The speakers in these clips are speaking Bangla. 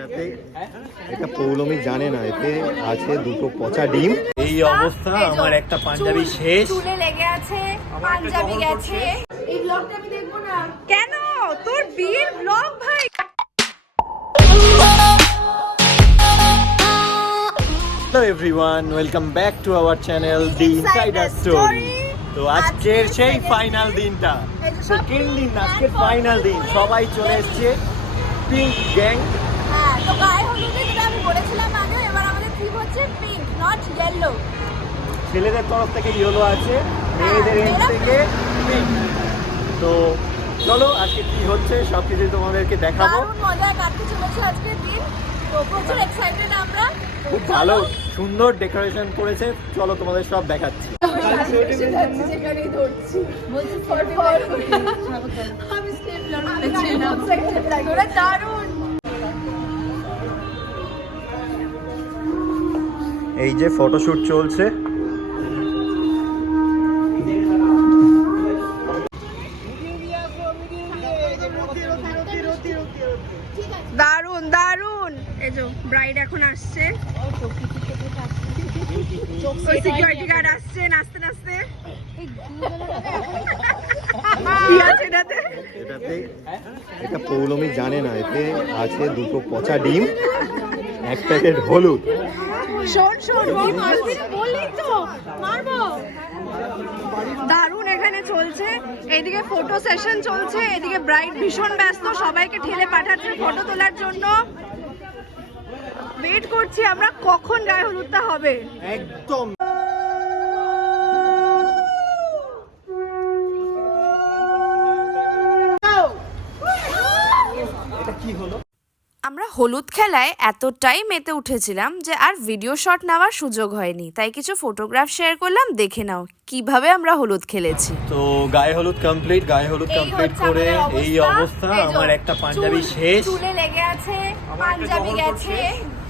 এটাতে এটা পৌলমি জানে না, এতে আছে দুটো পচা ডিম। এই অবস্থা, আমার একটা পাঞ্জাবি শেষ, চুলে লেগে আছে, পাঞ্জাবি গেছে। এই ব্লগটা আমি দেখবো না কেন? তোর বিয়ের ব্লগ ভাই। Hello everyone, welcome back to our channel the insider story. তো আজকের সেই ফাইনাল দিনটা, সেকেন্ড দিন, আজকের ফাইনাল দিন। সবাই চলে এসেছে, পিঙ্ক গ্যাং। হ্যাঁ, তো গায়ে হলুদে যেটা আমি বলেছিলাম আগে, এবার আমাদের থিম হচ্ছে পিঙ্ক, নট ইয়েলো। ছেলেদের তরফ থেকে ইয়েলো আছে, মেয়েদের এন্ড থেকে পিঙ্ক। তো চলো আজকে কি হচ্ছে সব কিছু তোমাদেরকে দেখাবো। দারুণ মজায় কাটতে চলেছে আজকের দিন, তো প্রচুর এক্সাইটেড আমরা। খুব ভালো সুন্দর ডেকোরেশন করেছে, চলো তোমাদের সব দেখাচ্ছি। এই যে ফটোশুট চলছে। দারুন দারুন। এই যে ব্রাইড এখন আসছে, সিকিউরিটি গার্ড আসছে নাচতে নাচতে। এটাতে এটা পৌলমি জানে না, এতে আছে দুটো পচা ডিম, এক প্যাকেট হলুদ। শোন শোন, বললি তো মারবো। দারুণ এখানে চলছে, এইদিকে ফটো সেশন চলছে, এদিকে ব্রাইড ভীষণ ব্যস্ত, সবাইকে ঠেলে পাঠাচ্ছে ফটো তোলার জন্য। ওয়েট করছি আমরা কখন গায়ে হলুদটা হবে। একদম এটা কি হলো? আমরা হলুদ খেলায় এতটাই মেতে উঠেছিলাম যে আর ভিডিও শট নেওয়ার সুযোগ হয়নি, তাই কিছু ফটোগ্রাফ শেয়ার করলাম, দেখে নাও কিভাবে আমরা হলুদ খেলেছি। তো গায়ে হলুদ কমপ্লিট করে এই অবস্থা, আমার একটা পাঞ্জাবি শেষ, চুলে লেগে আছে, পাঞ্জাবি গেছে,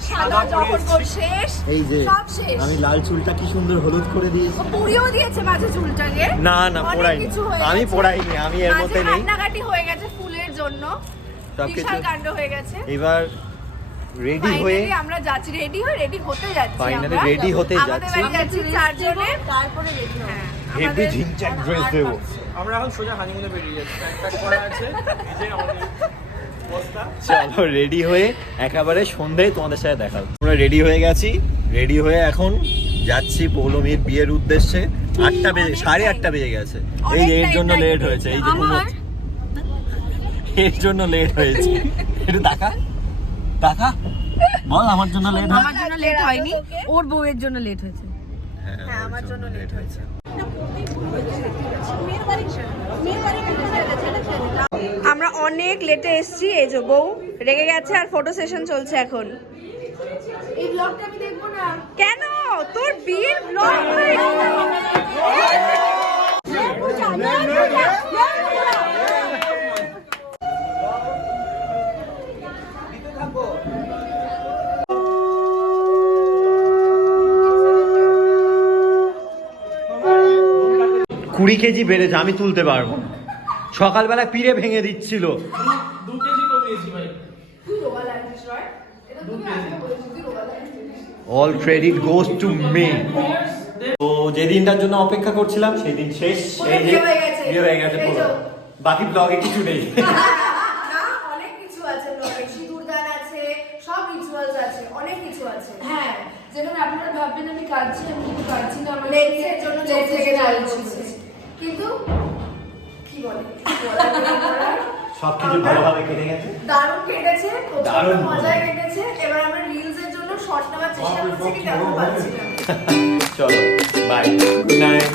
সাদা জহরকর শেষ, এই যে সব শেষ। আমি লাল চুলটা কি সুন্দর হলুদ করে দিয়েছি। পুরিও দিয়েছে মাঝে চুলটাকে। না না, পোড়াইনি, আমি পোড়াইনি, আমি এর মধ্যে নেই। কান্নাকাটি হয়ে গেছে ফুলের জন্য, বিশাল কাণ্ড হয়ে গেছে। এবার রেডি হয়ে আমরা যাচ্ছি, রেডি হতে যাচ্ছি, ফাইনালি রেডি হতে আমাদের বাড়ি যাচ্ছি চারজনে, তারপরে রেডি হব। হেভি ঝিংচাক ড্রেস দেবো। আমরা এখন সোজা হানিমুনে বেরিয়ে যাচ্ছি, প্যাক করা আছে এই যে আমাদের বস্তা। চলো রেডি হয়ে একেবারে সন্ধ্যায় তোমাদের সাথে দেখা হবে। আমরা রেডি হয়ে গেছি, রেডি হয়ে এখন যাচ্ছি পৌলমীর বিয়ের উদ্দেশ্যে। 8টা বেজে 8:30 বেজে গেছে। এই যে এর জন্য লেট হয়েছে, এই যে এর জন্য লেট হয়েছে। একটু টাকা বল, আমার জন্য লেট আমার জন্য লেট হয়নি, ওর বউয়ের জন্য লেট হয়েছে। হ্যাঁ, আমার জন্য লেট হয়েছে। আমরা অনেক লেটে এসেছি, এই যে বউ রেগে গেছে আর ফটো সেশন চলছে এখন। এই ব্লগটা আমি দেখবো না কেন? তোর বিয়ের ব্লগ ভাই। কুড়ি কেজি বেড়েছে, আমি তুলতে পারবো না। সকালবেলা পিড়ে ভেঙে দিচ্ছিল। 2 কেজি কমিয়েছি ভাই। All credit goes to me. তো যে দিনটার জন্য অপেক্ষা করছিলাম সেই দিন শেষ। এই যে বিয়ে হয়ে গেছে পুরো, বাকি ব্লগে কিছু নেই। অনেক কিছু আছে ব্লগে, সিঁদুরদান আছে, সব রিচুয়ালস আছে, অনেক কিছু আছে। হ্যাঁ, যেখানে আপনারা ভাববেন আমি কাঁদছি, আমি কিন্তু কাঁদছি না, আমার লেন্সের জন্য চোখ থেকে জল পড়ছে। কিন্তু কি বলে, সবকিছু ভালোভাবে কেটে গেছে, দারুণ কেটেছে, দারুণ মজায় কেটেছে। এবার আমরা রিলসের জন্য শর্ট নেওয়ার চেষ্টা করছি, কিন্তু এখন পাচ্ছি না। চলো বাই, গুড নাইট।